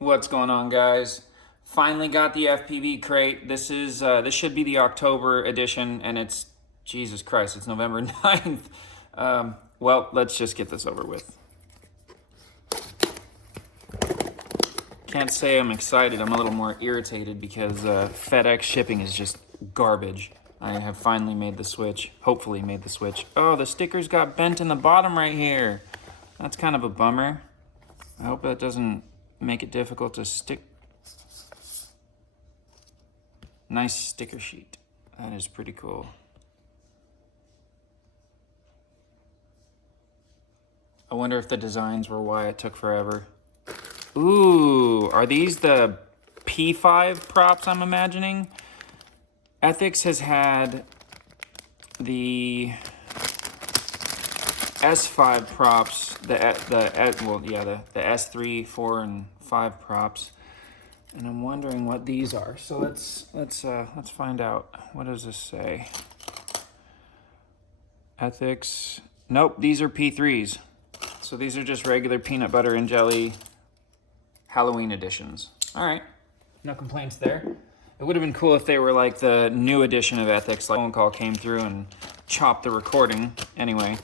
What's going on, guys? Finally got the FPV crate. This should be the October edition, and it's Jesus Christ, it's November 9th. Well, let's just get this over with. Can't say I'm excited. I'm a little more irritated because FedEx shipping is just garbage. I have finally made the switch. Hopefully made the switch. Oh, the stickers got bent in the bottom right here. That's kind of a bummer. I hope that doesn't make it difficult to stick. Nice sticker sheet. That is pretty cool. I wonder if the designs were why it took forever. Ooh, are these the P5 props I'm imagining? Ethics has had the S5 props, the S3, 4, and 5 props, and I'm wondering what these are. So let's find out. What does this say? Ethics. Nope, these are P3s. So these are just regular peanut butter and jelly Halloween editions. All right, no complaints there. It would have been cool if they were like the new edition of Ethics, like a phone call came through and chopped the recording. Anyway,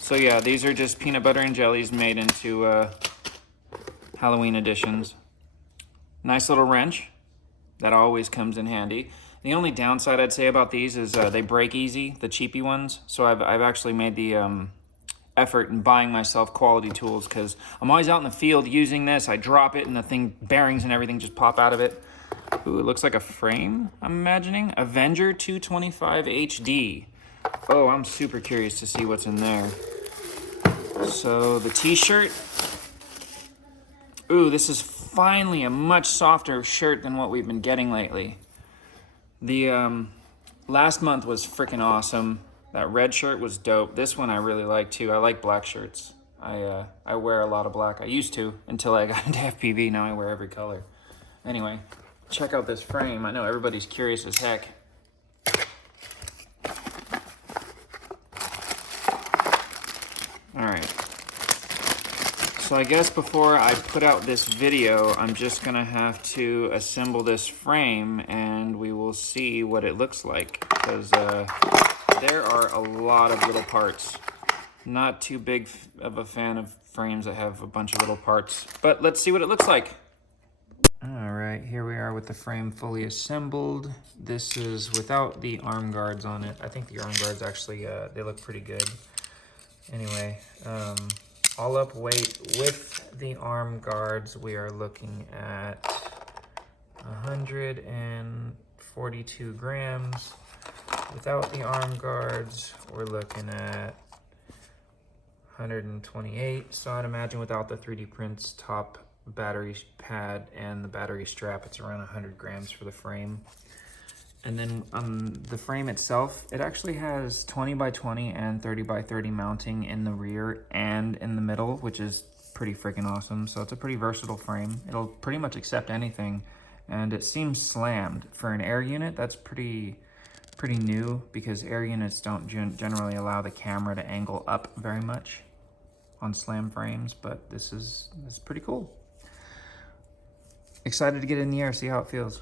so yeah, these are just peanut butter and jellies made into Halloween editions. Nice little wrench. That always comes in handy. The only downside I'd say about these is they break easy, the cheapy ones. So I've actually made the effort in buying myself quality tools because I'm always out in the field using this. I drop it and the thing, bearings and everything just pop out of it. Ooh, it looks like a frame, I'm imagining. Avenger 225 HD. Oh, I'm super curious to see what's in there. So the t-shirt. Ooh, this is finally a much softer shirt than what we've been getting lately. The last month was freaking awesome. That red shirt was dope. This one I really like too. I like black shirts. I wear a lot of black. I used to until I got into FPV. Now I wear every color. Anyway, check out this frame. I know everybody's curious as heck. All right. So I guess before I put out this video, I'm just gonna have to assemble this frame and we will see what it looks like, because there are a lot of little parts. Not too big of a fan of frames that have a bunch of little parts, but let's see what it looks like. All right, here we are with the frame fully assembled. This is without the arm guards on it. I think the arm guards actually, they look pretty good. Anyway, all up weight with the arm guards, we are looking at 142 grams. Without the arm guards, we're looking at 128. So I'd imagine without the 3D prints, top battery pad, and the battery strap, it's around 100 grams for the frame. And then the frame itself, it actually has 20 by 20 and 30 by 30 mounting in the rear and in the middle, which is pretty freaking awesome. So it's a pretty versatile frame. It'll pretty much accept anything, and it seems slammed. For an air unit, that's pretty new, because air units don't generally allow the camera to angle up very much on slam frames, but this is pretty cool. Excited to get in the air, see how it feels.